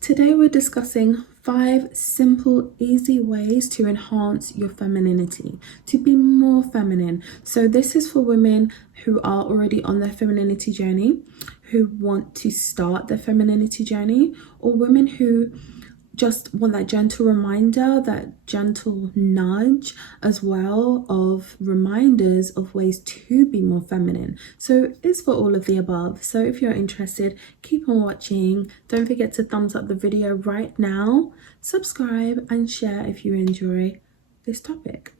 Today we're discussing 5 simple, easy ways to enhance your femininity, to be more feminine. So this is for women who are already on their femininity journey, who want to start their femininity journey, or women who just want that gentle reminder, that gentle nudge as well of reminders of ways to be more feminine. So it's for all of the above. So if you're interested, keep on watching. Don't forget to thumbs up the video right now, subscribe and share if you enjoy this topic.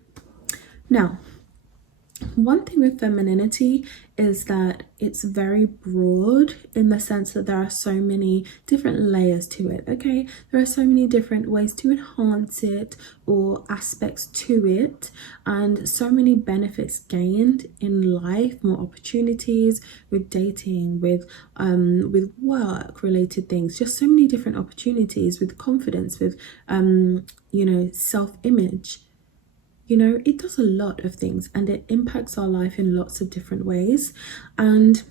Now, one thing with femininity is that it's very broad in the sense that there are so many different layers to it. Okay, there are so many different ways to enhance it or aspects to it, and so many benefits gained in life, more opportunities with dating, with work related things, just so many different opportunities with confidence, with self-image. It does a lot of things and it impacts our life in lots of different ways. And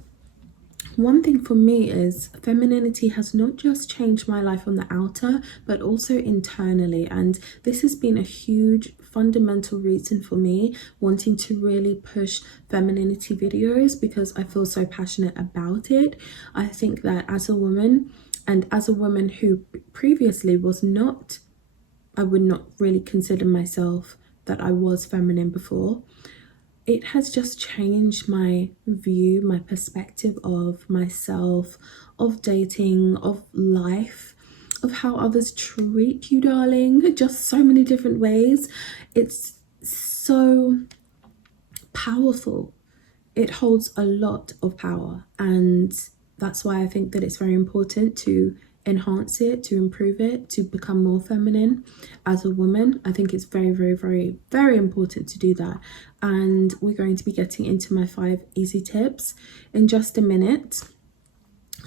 one thing for me is femininity has not just changed my life on the outer, but also internally. And this has been a huge fundamental reason for me wanting to really push femininity videos, because I feel so passionate about it. I think that as a woman, and as a woman who previously I would not really consider myself that I was feminine before, it has just changed my view, my perspective of myself, of dating, of life, of how others treat you, darling, just so many different ways. It's so powerful. It holds a lot of power, and that's why I think that it's very important to enhance it, to improve it, to become more feminine as a woman. I think it's very, very, very, very important to do that. And we're going to be getting into my 5 easy tips in just a minute.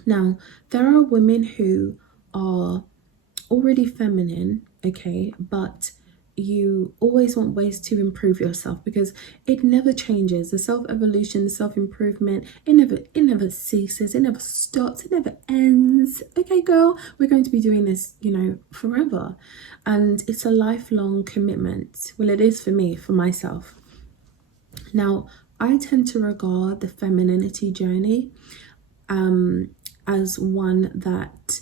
Now, there are women who are already feminine, okay, but you always want ways to improve yourself, because it never changes. The self-evolution, the self-improvement, it never ceases, it never stops, it never ends. Okay, girl, we're going to be doing this, forever. And it's a lifelong commitment. Well, it is for me, for myself. Now, I tend to regard the femininity journey as one that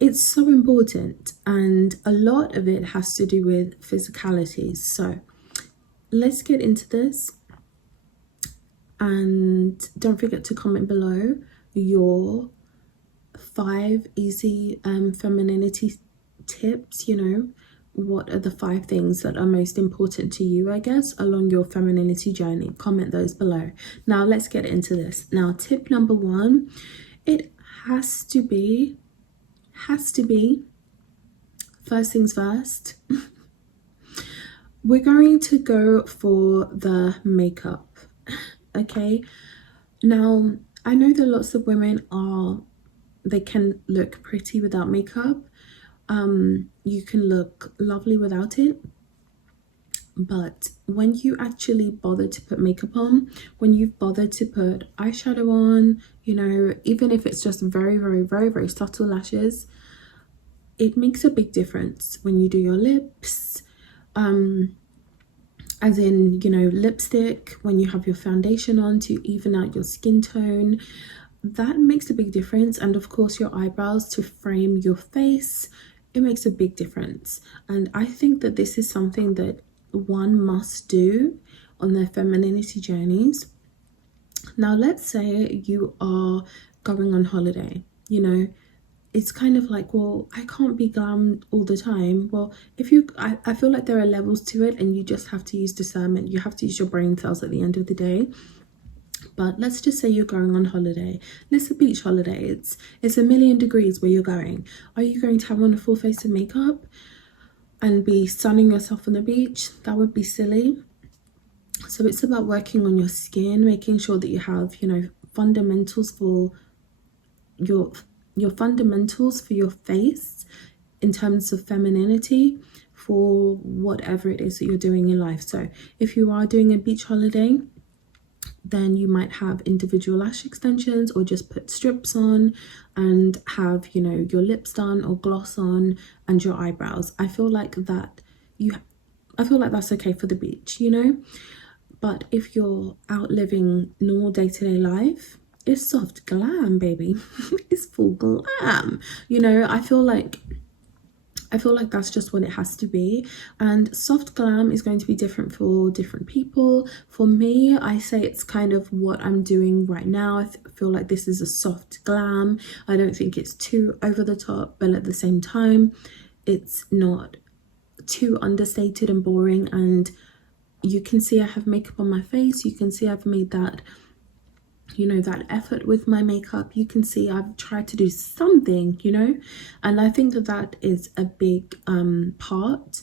it's so important, and a lot of it has to do with physicality. So let's get into this, and don't forget to comment below your 5 easy femininity tips. What are the 5 things that are most important to you, I guess, along your femininity journey? Comment those below. Now let's get into this. Now, tip number 1, it has to be first things first. We're going to go for the makeup. Okay, now I know that lots of women they can look pretty without makeup. You can look lovely without it, but when you actually bother to put makeup on, when you've bothered to put eyeshadow on, even if it's just very, very, very, very subtle lashes, it makes a big difference. When you do your lips, as in, lipstick, when you have your foundation on to even out your skin tone, that makes a big difference. And of course, your eyebrows to frame your face, it makes a big difference. And I think that this is something that one must do on their femininity journeys. Now, let's say you are going on holiday, it's kind of like, well, I can't be glammed all the time. Well, I feel like there are levels to it, and you just have to use discernment. You have to use your brain cells at the end of the day. But let's just say you're going on holiday. It's a beach holiday. It's 1,000,000 degrees where you're going. Are you going to have on a full face of makeup and be sunning yourself on the beach? That would be silly. So it's about working on your skin, making sure that you have, fundamentals for your fundamentals for your face in terms of femininity for whatever it is that you're doing in life. So if you are doing a beach holiday, then you might have individual lash extensions, or just put strips on and have, you know, your lips done or gloss on and your eyebrows. I feel like that's okay for the beach, you know. But if you're out living normal day-to-day life, it's soft glam, baby. It's full glam, you know. I feel like that's just what it has to be. And soft glam is going to be different for different people. For me, I say it's kind of what I'm doing right now. I feel like this is a soft glam. I don't think it's too over the top, but at the same time, it's not too understated and boring. And you can see I have makeup on my face. You can see I've made that, you know, that effort with my makeup. You can see I've tried to do something, you know, and I think that is a big part.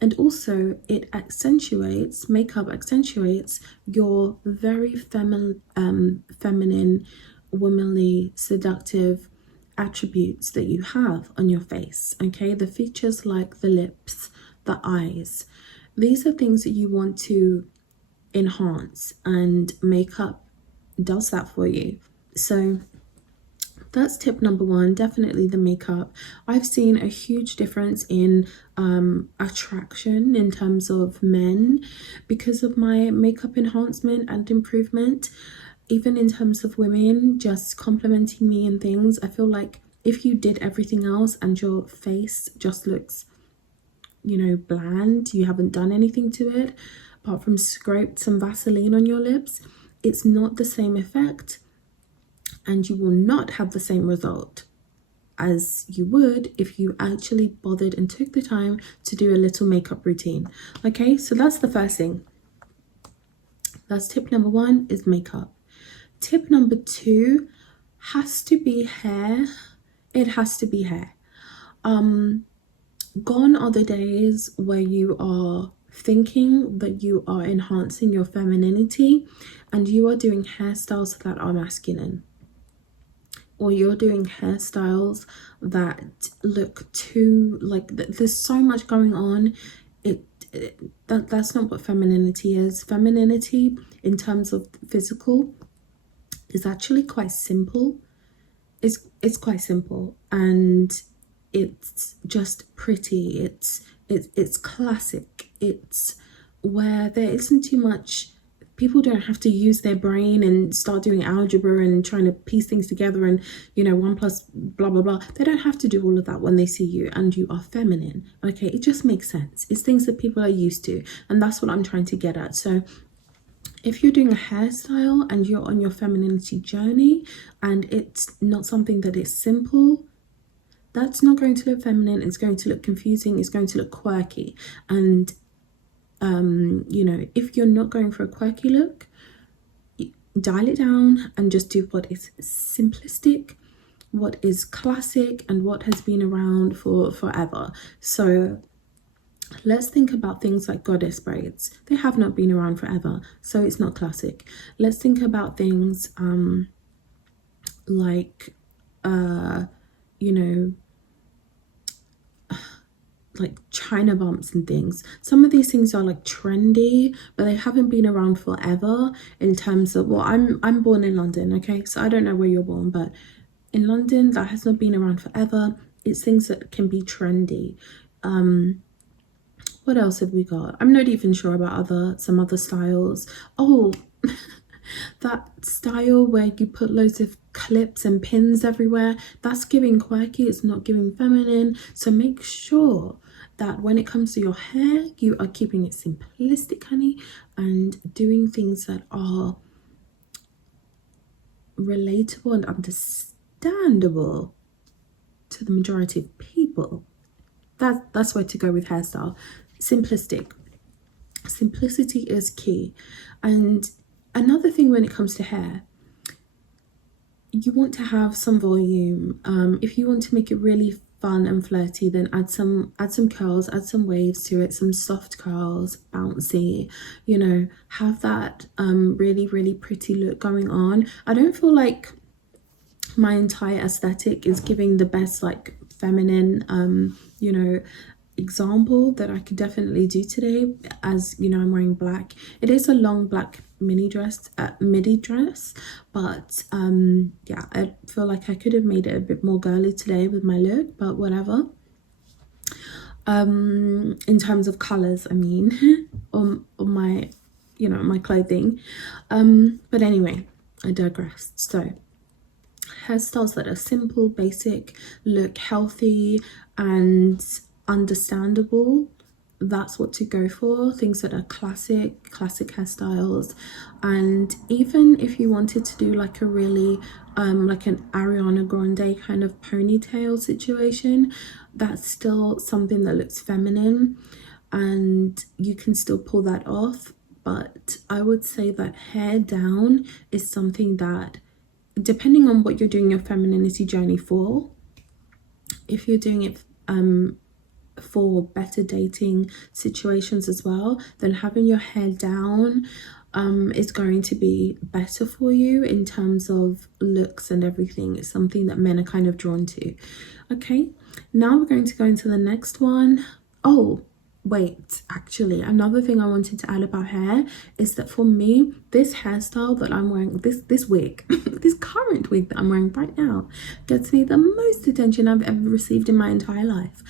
And also makeup accentuates your very feminine, womanly, seductive attributes that you have on your face. Okay, the features like the lips, the eyes, these are things that you want to enhance, and makeup does that for you. So that's tip number one, definitely the makeup. I've seen a huge difference in attraction in terms of men because of my makeup enhancement and improvement. Even in terms of women just complimenting me and things, I feel like if you did everything else and your face just looks, you know, bland, you haven't done anything to it apart from scraped some Vaseline on your lips, it's not the same effect, and you will not have the same result as you would if you actually bothered and took the time to do a little makeup routine. Okay, so that's the first thing. That's tip number one, is makeup. Tip number two has to be hair. It has to be hair. Gone are the days where you are thinking that you are enhancing your femininity and you are doing hairstyles that are masculine, or you're doing hairstyles that look too, like, there's so much going on. That's not what femininity is. Femininity in terms of physical is actually quite simple. It's quite simple, and it's just pretty. It's classic. It's where there isn't too much. People don't have to use their brain and start doing algebra and trying to piece things together and, you know, 1 plus blah blah blah. They don't have to do all of that when they see you and you are feminine. Okay, it just makes sense. It's things that people are used to, and that's what I'm trying to get at. So if you're doing a hairstyle and you're on your femininity journey and it's not something that is simple, that's not going to look feminine. It's going to look confusing. It's going to look quirky. And you know, if you're not going for a quirky look, dial it down and just do what is simplistic, what is classic, and what has been around for forever. So let's think about things like goddess braids. They have not been around forever, so it's not classic. Let's think about things like you know, like China bumps and things. Some of these things are like trendy, but they haven't been around forever in terms of, well, I'm born in London, okay, so I don't know where you're born, but in London that has not been around forever. It's things that can be trendy. What else have we got? I'm not even sure about some other styles. Oh, that style where you put loads of clips and pins everywhere, that's giving quirky. It's not giving feminine. So make sure that when it comes to your hair, you are keeping it simplistic, honey, and doing things that are relatable and understandable to the majority of people. That's where to go with hairstyle. Simplistic. Simplicity is key. And another thing when it comes to hair, you want to have some volume. If you want to make it really fun and flirty, then add some curls, add some waves to it, some soft curls, bouncy, you know, have that really, really pretty look going on. I don't feel like my entire aesthetic is giving the best like feminine, you know, example that I could definitely do today, as you know, I'm wearing black. It is a long black midi dress, but yeah, I feel like I could have made it a bit more girly today with my look, but whatever. In terms of colors, I mean, on my, you know, my clothing. But anyway, I digressed. So hairstyles that are simple, basic, look healthy and understandable, that's what to go for. Things that are classic hairstyles. And even if you wanted to do like a really like an Ariana Grande kind of ponytail situation, that's still something that looks feminine and you can still pull that off. But I would say that hair down is something that, depending on what you're doing your femininity journey for, if you're doing it for better dating situations as well, then having your hair down is going to be better for you in terms of looks and everything. It's something that men are kind of drawn to. Okay, now we're going to go into the next one. Oh wait, actually, another thing I wanted to add about hair is that for me, this hairstyle that I'm wearing, this wig, this current wig that I'm wearing right now, gets me the most attention I've ever received in my entire life,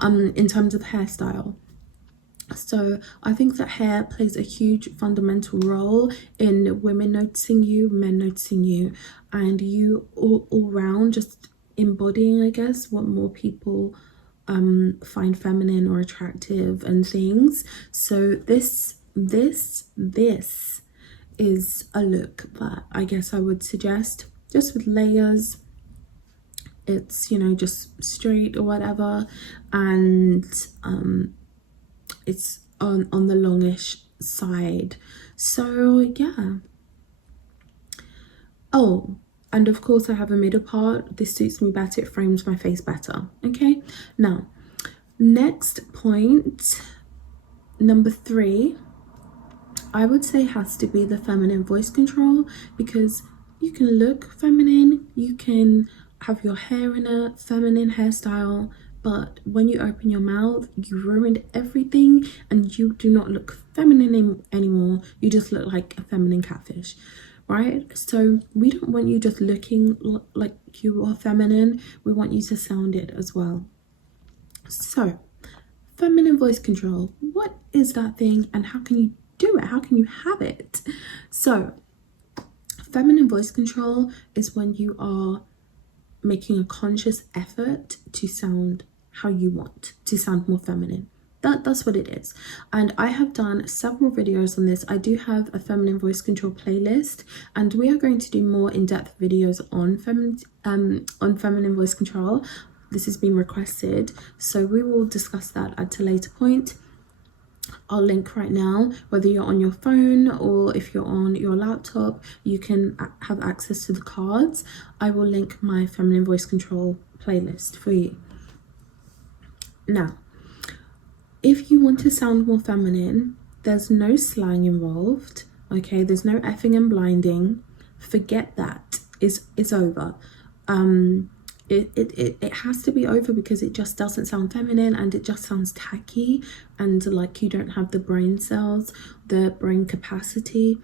in terms of hairstyle. So I think that hair plays a huge fundamental role in women noticing you, men noticing you, and you all round just embodying, I guess, what more people find feminine or attractive and things. So this is a look that I guess I would suggest, just with layers. It's, you know, just straight or whatever, and it's on the longish side. So yeah. Oh, and of course I have a middle part. This suits me better, it frames my face better. Okay, now next point, number 3, I would say has to be the feminine voice control, because you can look feminine, you can have your hair in a feminine hairstyle, but when you open your mouth, you ruined everything and you do not look feminine anymore. You just look like a feminine catfish, right? So we don't want you just looking like you are feminine. We want you to sound it as well. So feminine voice control, what is that thing and how can you do it? How can you have it? So feminine voice control is when you are making a conscious effort to sound how you want, to sound more feminine. That's what it is. And I have done several videos on this. I do have a feminine voice control playlist, and we are going to do more in-depth videos on feminine voice control. This has been requested, so we will discuss that at a later point. I'll link right now, whether you're on your phone or if you're on your laptop, you can have access to the cards. I will link my feminine voice control playlist for you. Now, if you want to sound more feminine, there's no slang involved, okay? There's no effing and blinding. Forget that. It's over. It has to be over, because it just doesn't sound feminine and it just sounds tacky and like you don't have the brain cells, the brain capacity,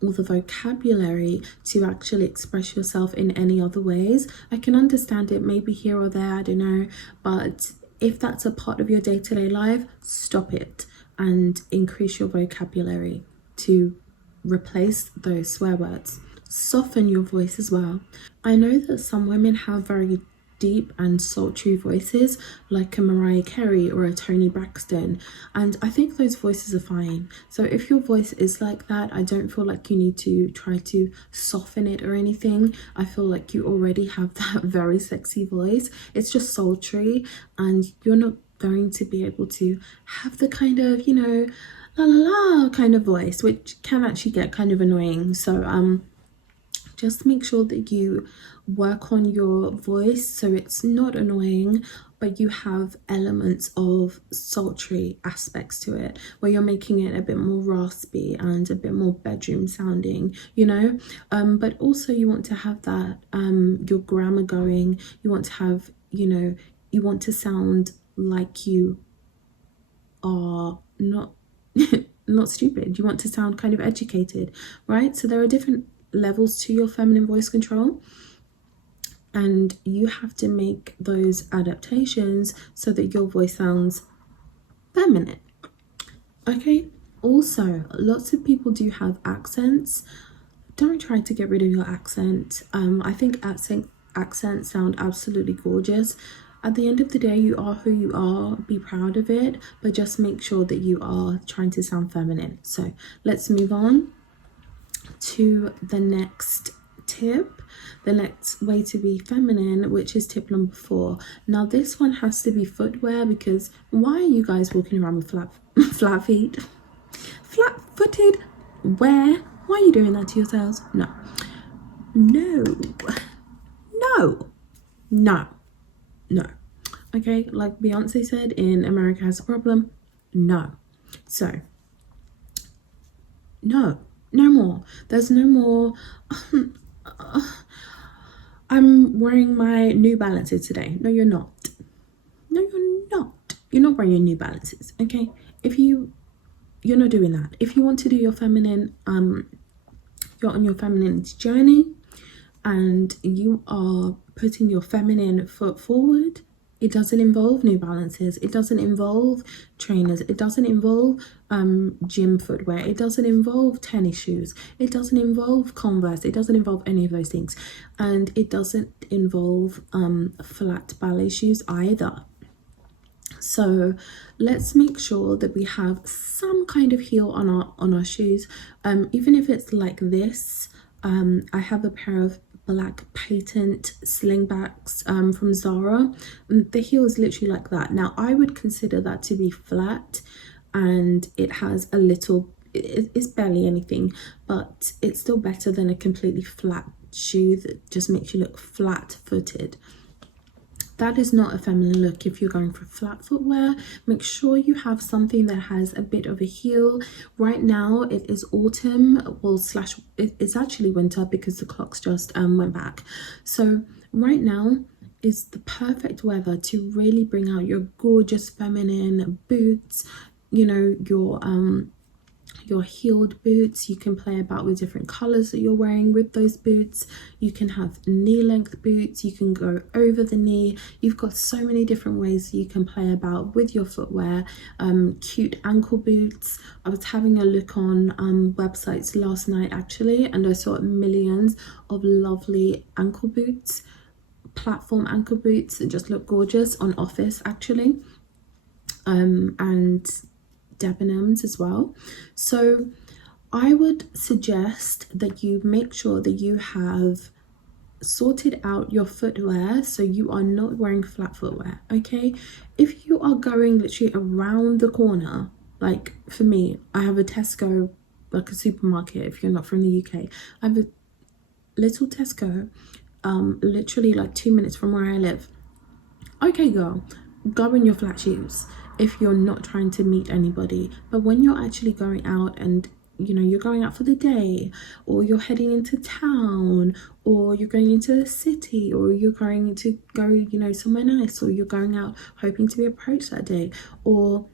or the vocabulary to actually express yourself in any other ways. I can understand it maybe here or there, I don't know, but if that's a part of your day-to-day life, stop it and increase your vocabulary to replace those swear words. Soften your voice as well. I know that some women have very deep and sultry voices, like a Mariah Carey or a Toni Braxton, and I think those voices are fine. So if your voice is like that, I don't feel like you need to try to soften it or anything. I feel like you already have that very sexy voice. It's just sultry, and you're not going to be able to have the kind of, you know, la la la kind of voice, which can actually get kind of annoying. So just make sure that you work on your voice so it's not annoying, but you have elements of sultry aspects to it, where you're making it a bit more raspy and a bit more bedroom sounding, you know. But also you want to have that your grammar going. You want to have, you know, you want to sound like you are not not stupid. You want to sound kind of educated, right? So there are different levels to your feminine voice control, and you have to make those adaptations so that your voice sounds feminine. Okay, also lots of people do have accents. Don't try to get rid of your accent. I think accents sound absolutely gorgeous. At the end of the day, you are who you are. Be proud of it, but just make sure that you are trying to sound feminine. So let's move on to the next tip, the next way to be feminine, which is tip number 4. Now this one has to be footwear, because why are you guys walking around with flat feet, flat-footed? Why are you doing that to yourselves? No, okay, like Beyonce said in America Has a Problem. No, so no more. There's no more I'm wearing my New Balances today. No, you're not. You're not wearing your New Balances, okay? You're not doing that. If you want to do your feminine, you're on your feminine journey and you are putting your feminine foot forward, it doesn't involve New Balances, it doesn't involve trainers, it doesn't involve gym footwear, it doesn't involve tennis shoes, it doesn't involve Converse, it doesn't involve any of those things, and it doesn't involve flat ballet shoes either. So let's make sure that we have some kind of heel on our shoes, even if it's like this. I have a pair of black patent slingbacks from Zara. The heel is literally like that. Now I would consider that to be flat, and it has a little, it's barely anything, but it's still better than a completely flat shoe that just makes you look flat-footed. That is not a feminine look. If you're going for flat footwear, make sure you have something that has a bit of a heel. Right now it is autumn, well slash it's actually winter because the clocks just went back. So right now is the perfect weather to really bring out your gorgeous feminine boots, you know, your heeled boots. You can play about with different colors that you're wearing with those boots. You can have knee length boots, you can go over the knee. You've got so many different ways you can play about with your footwear. Cute ankle boots. I was having a look on websites last night actually, and I saw millions of lovely ankle boots, platform ankle boots that just look gorgeous on Office actually, and Debenhams as well. So I would suggest that you make sure that you have sorted out your footwear so you are not wearing flat footwear, okay? If you are going literally around the corner, like for me, I have a Tesco, like a supermarket if you're not from the UK. I have a little Tesco, literally like 2 minutes from where I live. Okay girl, go in your flat shoes if you're not trying to meet anybody. But when you're actually going out and you know you're going out for the day, or you're heading into town, or you're going into the city, or you're going to go, you know, somewhere nice, or you're going out hoping to be approached that day, or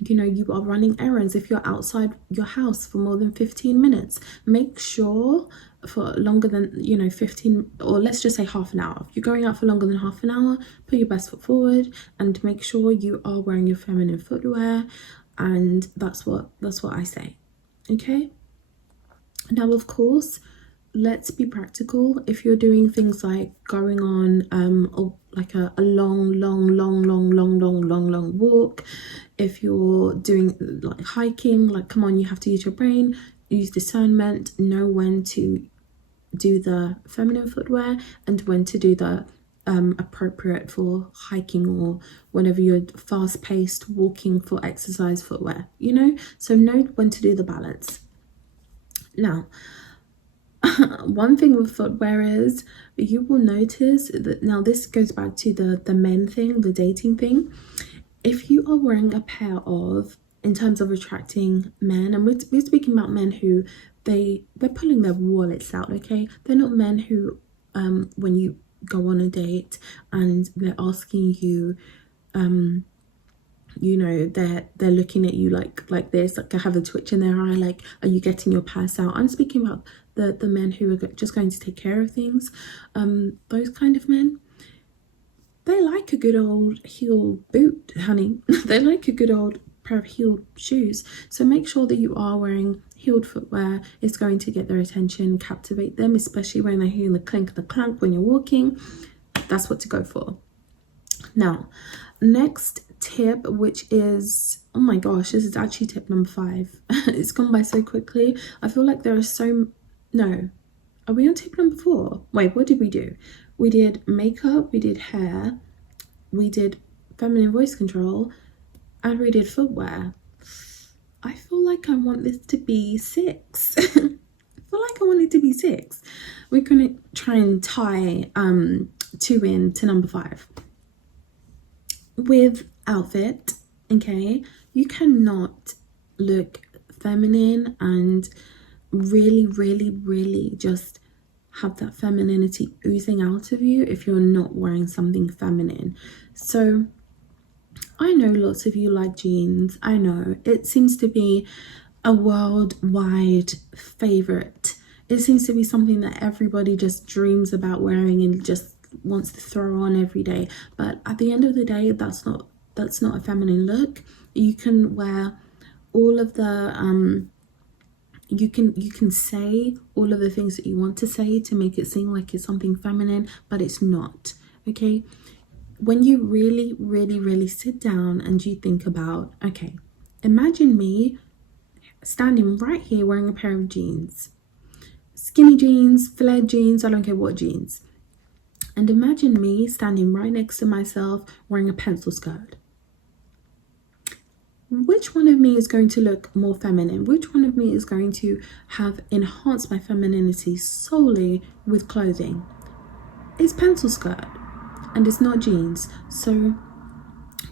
you know you are running errands, if you're outside your house for more than 15 minutes, make sure for longer than, you know, 15, or let's just say half an hour, if you're going out for longer than half an hour, put your best foot forward and make sure you are wearing your feminine footwear. And that's what I say, okay? Now of course, let's be practical. If you're doing things like going on like a long walk, if you're doing like hiking, like come on, you have to use your brain, use discernment, know when to do the feminine footwear and when to do the appropriate for hiking, or whenever you're fast-paced walking for exercise footwear, you know, so know when to do the balance. Now one thing with footwear is you will notice that, now this goes back to the men thing, the dating thing. If you are wearing a pair of, in terms of attracting men, and we're speaking about men who they're pulling their wallets out, okay? They're not men who when you go on a date and they're asking you you know, they're looking at you like this, like they have a twitch in their eye, like, are you getting your purse out? I'm speaking about the men who are just going to take care of things. Those kind of men, they like a good old heel boot, honey. They like a good old pair of heeled shoes. So make sure that you are wearing heeled footwear. It's going to get their attention, captivate them, especially when they're hearing the clink, the clank when you're walking. That's what to go for. Now, next tip, which is, oh my gosh, this is actually tip number 5. It's gone by so quickly. I feel like there are no, are we on tip number 4? Wait, what did we do? We did makeup, we did hair, we did feminine voice control, and we did footwear. I feel like I want this to be 6. I feel like I want it to be 6. We're gonna try and tie 2 in to number 5. With outfit, okay, you cannot look feminine and really just have that femininity oozing out of you if you're not wearing something feminine. So I know lots of you like jeans. I know it seems to be a worldwide favorite. It seems to be something that everybody just dreams about wearing and just wants to throw on every day. But at the end of the day, that's not a feminine look. You can wear all of the you can say all of the things that you want to say to make it seem like it's something feminine, but it's not. Okay, when you really sit down and you think about, okay, imagine me standing right here wearing a pair of jeans, skinny jeans, flared jeans, I don't care what jeans. And imagine me standing right next to myself wearing a pencil skirt. Which one of me is going to look more feminine? Which one of me is going to have enhanced my femininity solely with clothing? It's pencil skirt and it's not jeans. So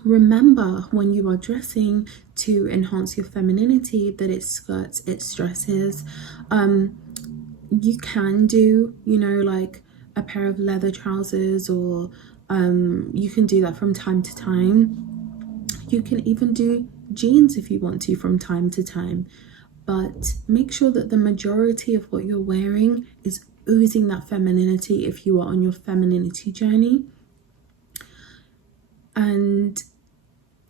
remember, when you are dressing to enhance your femininity, that it's skirts, it's dresses. You can do, you know, like a pair of leather trousers, or you can do that from time to time. You can even do jeans if you want to from time to time, but make sure that the majority of what you're wearing is oozing that femininity if you are on your femininity journey. And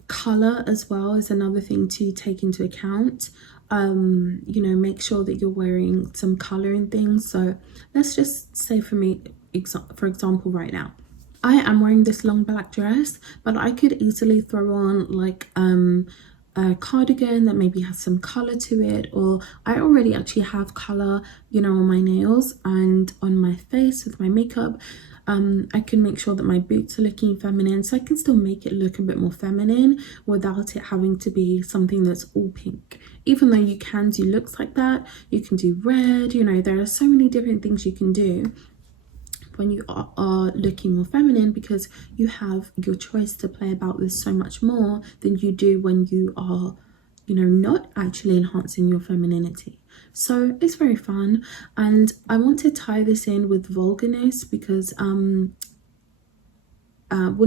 color as well is another thing to take into account. You know, make sure that you're wearing some color in things. So let's just say for me, for example, right now I am wearing this long black dress, but I could easily throw on like a cardigan that maybe has some color to it, or I already actually have color, you know, on my nails and on my face with my makeup. I can make sure that my boots are looking feminine, so I can still make it look a bit more feminine without it having to be something that's all pink. Even though you can do looks like that, you can do red, you know, there are so many different things you can do when you are looking more feminine, because you have your choice to play about with so much more than you do when you are, you know, not actually enhancing your femininity. So it's very fun, and I want to tie this in with vulgarness because well,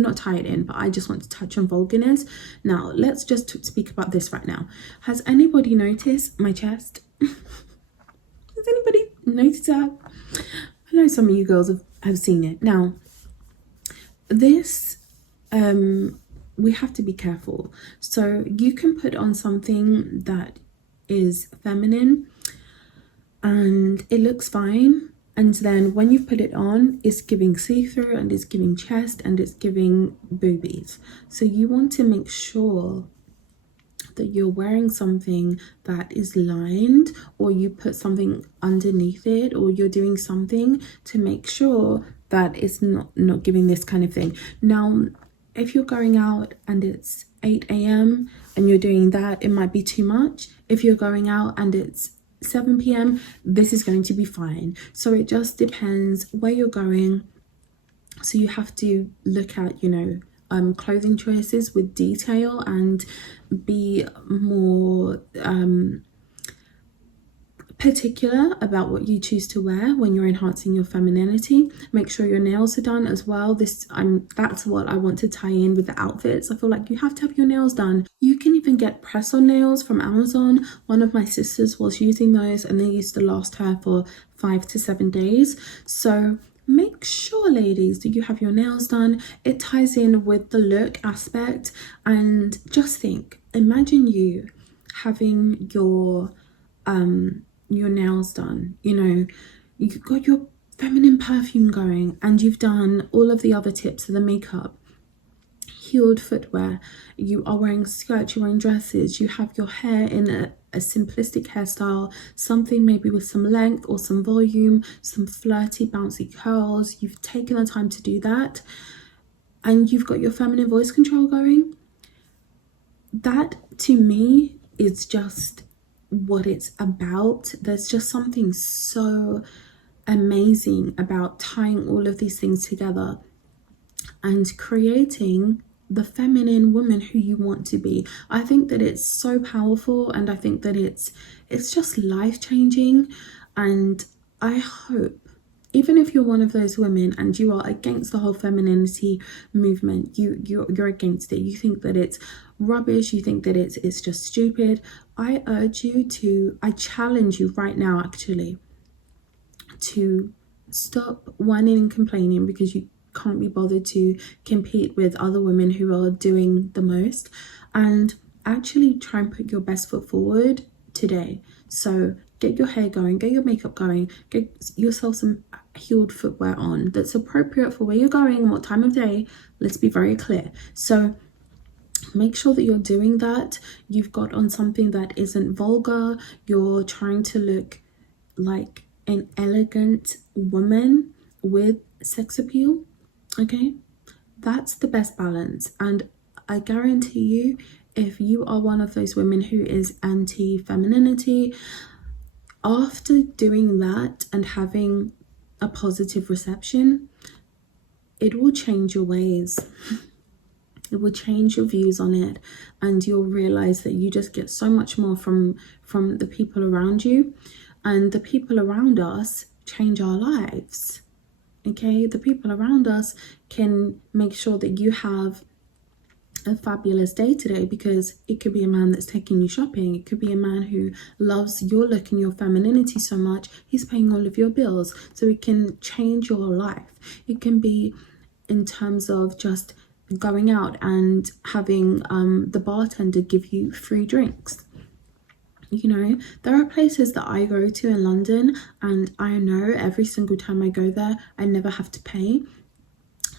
not tie it in, but I just want to touch on vulgarness. Now let's just speak about this right now. Has anybody noticed my chest? Has anybody noticed that? I know some of you girls have seen it. Now this we have to be careful. So you can put on something that is feminine and it looks fine, and then when you put it on, it's giving see-through and it's giving chest and it's giving boobies. So you want to make sure that you're wearing something that is lined, or you put something underneath it, or you're doing something to make sure that it's not giving this kind of thing. Now if you're going out and it's 8 a.m. and you're doing that, it might be too much. If you're going out and it's 7 p.m, this is going to be fine. So it just depends where you're going. So you have to look at, you know, clothing choices with detail and be more particular about what you choose to wear when you're enhancing your femininity. Make sure your nails are done as well. That's what I want to tie in with the outfits. I feel like you have to have your nails done. You can even get press-on nails from Amazon. One of my sisters was using those and they used to last her for 5 to 7 days. So make sure, ladies, that you have your nails done. It ties in with the look aspect. And just think, imagine you having your nails done, you know, you've got your feminine perfume going and you've done all of the other tips of the makeup, heeled footwear, you are wearing skirts, you're wearing dresses, you have your hair in a simplistic hairstyle, something maybe with some length or some volume, some flirty bouncy curls. You've taken the time to do that and you've got your feminine voice control going. That to me is just what it's about. There's just something so amazing about tying all of these things together and creating the feminine woman who you want to be. I think that it's so powerful, and I think that it's just life-changing. And I hope, even if you're one of those women and you are against the whole femininity movement, you're against it, you think that it's rubbish, you think that it's just stupid, I challenge you right now actually to stop whining and complaining because you can't be bothered to compete with other women who are doing the most, and actually try and put your best foot forward today. So get your hair going, get your makeup going, get yourself some heeled footwear on that's appropriate for where you're going and what time of day. Let's be very clear. So make sure that you're doing that. You've got on something that isn't vulgar. You're trying to look like an elegant woman with sex appeal. Okay, that's the best balance. And I guarantee you, if you are one of those women who is anti-femininity, after doing that and having a positive reception, it will change your ways. It will change your views on it, and you'll realize that you just get so much more from the people around you, and the people around us change our lives. Okay, the people around us can make sure that you have a fabulous day today, because it could be a man that's taking you shopping, it could be a man who loves your look and your femininity so much he's paying all of your bills, so it can change your life. It can be in terms of just going out and having the bartender give you free drinks. You know, there are places that I go to in London and I know every single time I go there I never have to pay.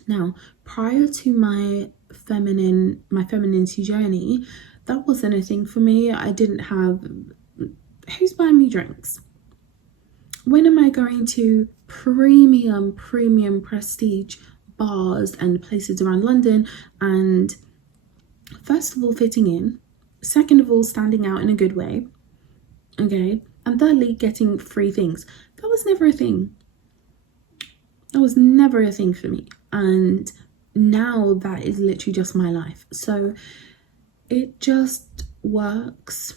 Now, prior to my femininity journey, that wasn't a thing for me. I didn't have, who's buying me drinks? When am I going to premium prestige bars and places around London and, first of all, fitting in, second of all, standing out in a good way, okay, and thirdly, getting free things? That was never a thing. That was never a thing for me, and now that is literally just my life. So it just works.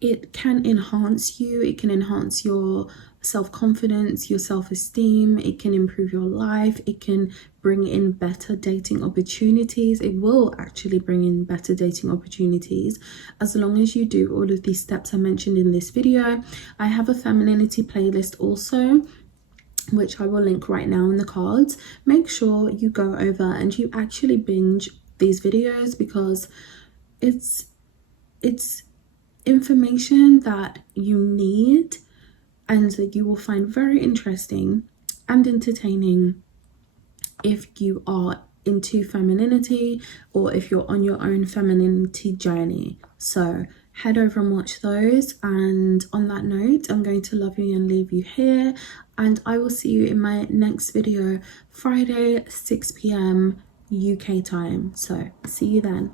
It can enhance you, it can enhance your self-confidence, your self-esteem, it can improve your life, it can bring in better dating opportunities. It will actually bring in better dating opportunities as long as you do all of these steps I mentioned in this video. I have a femininity playlist also, which I will link right now in the cards. Make sure you go over and you actually binge these videos, because it's information that you need and that you will find very interesting and entertaining if you are into femininity or if you're on your own femininity journey. So head over and watch those, and on that note, I'm going to love you and leave you here, and I will see you in my next video Friday 6 p.m. UK time. So see you then.